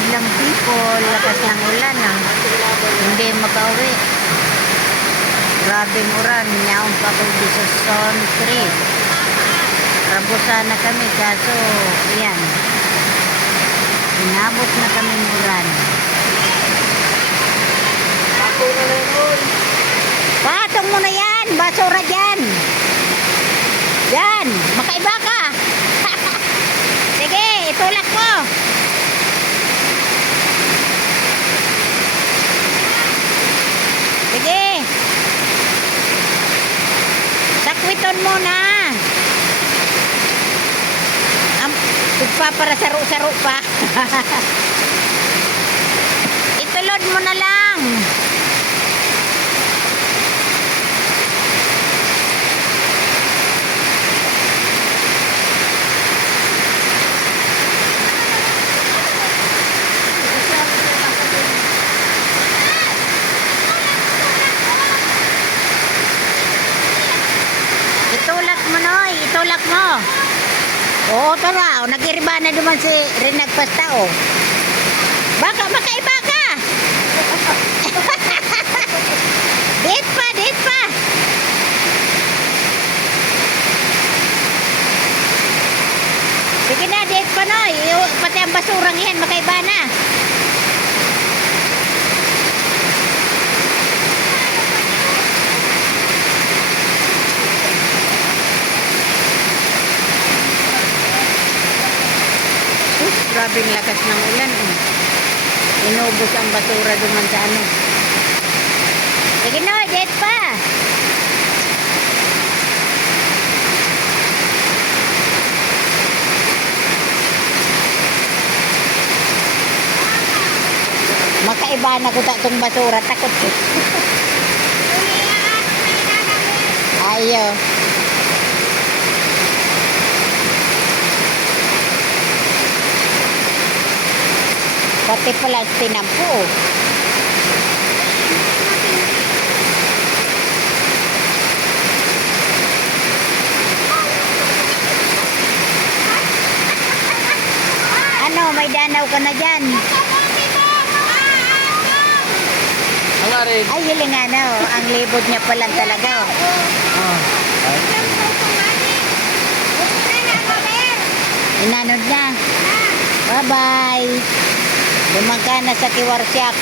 madlang people, lakas ng ulan hindi makauwi. Grabing uran, nyaon pa ko di sa zone 3. Rabusa na kami kaso yan. Inabot na kami ng uran. Patong mo na yan, basura dyan. Yan, makaiba ka. Sige, itulak mo. Sige. Sakwiton mo na. Para saro-saro pa. Itulod mo na lang. Itulak mo, Noy. Itulak mo. Oo, tara. Nag-iriba na naman si Renag Pastao. Baka, makaiba ka. Date pa, date pa. Sige na, date pa, Noy. Pati ang basurang yan, makaiba na. Grabe ang lakas ng ulan. Inubos ang basura duman sa ano. Sige na, jet pa. Makaiba na ko itong basura. Takot ko. Ayaw. Pati pala tinampo. Ano, may danaw ka na dyan. Ay, hiling ano, ang libod niya pa lang talaga. Inanod na. Bye-bye. Lumangka na sa Kiwarsyak.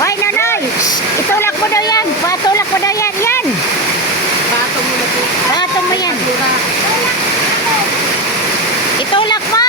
Hoy, Nonoy! Itulak mo daw yan! Patulak mo daw yan! Yan! Patong mo yan! Itulak mo!